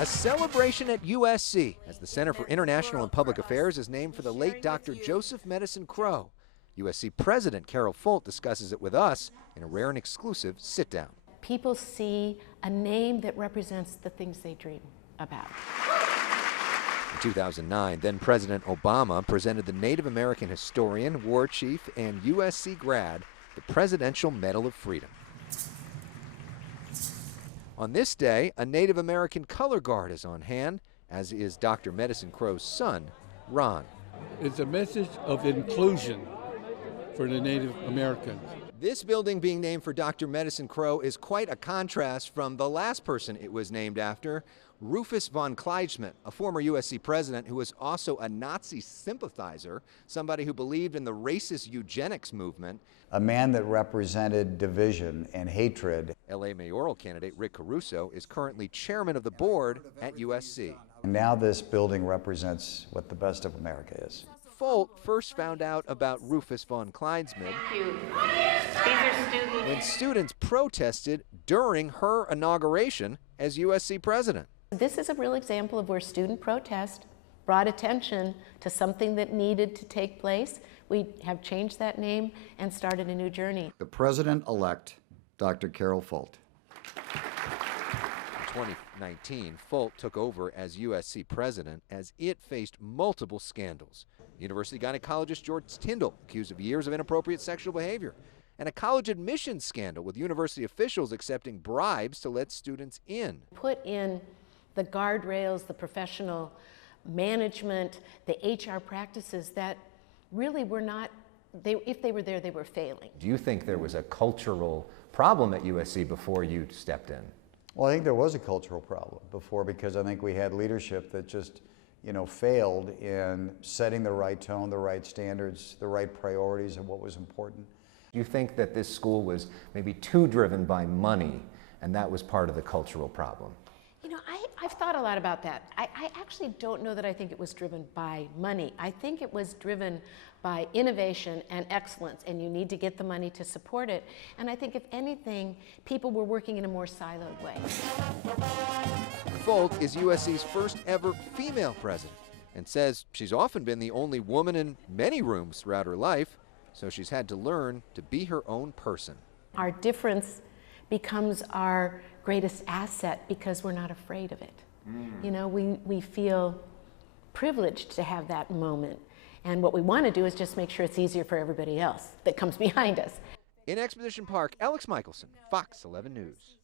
A celebration at USC as the Center for International and Public Affairs is named for the late Dr. Joseph Medicine Crowe. USC President Carol Folt discusses it with us in a rare and exclusive sit-down. People see a name that represents the things they dream about. In 2009, then President Obama presented the Native American historian, war chief, and USC grad the Presidential Medal of Freedom. On this day, a Native American color guard is on hand, as is Dr. Medicine Crowe's son, Ron. It's a message of inclusion for the Native Americans. This building being named for Dr. Medicine Crowe is quite a contrast from the last person it was named after, Rufus von KleinSmid, a former USC president who was also a Nazi sympathizer, somebody who believed in the racist eugenics movement. A man that represented division and hatred. LA mayoral candidate Rick Caruso is currently chairman of the board at USC. And now this building represents what the best of America is. Folt first found out about Rufus von KleinSmid when students protested during her inauguration as USC president. This is a real example of where student protest brought attention to something that needed to take place. We have changed that name and started a new journey. The president-elect, Dr. Carol Folt. In 2019, Folt took over as USC president as it faced multiple scandals. University gynecologist George Tyndall accused of years of inappropriate sexual behavior, and a college admissions scandal with university officials accepting bribes to let students in. Put in the guardrails, the professional management, the HR practices that really were not, if they were there, they were failing. Do you think there was a cultural problem at USC before you stepped in? Well, I think there was a cultural problem before, because I think we had leadership that just, failed in setting the right tone, the right standards, the right priorities of what was important. Do you think that this school was maybe too driven by money, and that was part of the cultural problem? I've thought a lot about that. I actually don't know that I think it was driven by money. I think it was driven by innovation and excellence, and you need to get the money to support it. And I think, if anything, people were working in a more siloed way. Folt is USC's first ever female president and says she's often been the only woman in many rooms throughout her life, so she's had to learn to be her own person. Our difference becomes our greatest asset because we're not afraid of it. We feel privileged to have that moment. And what we want to do is just make sure it's easier for everybody else that comes behind us. In Exposition Park, Alex Michelson, Fox 11 News.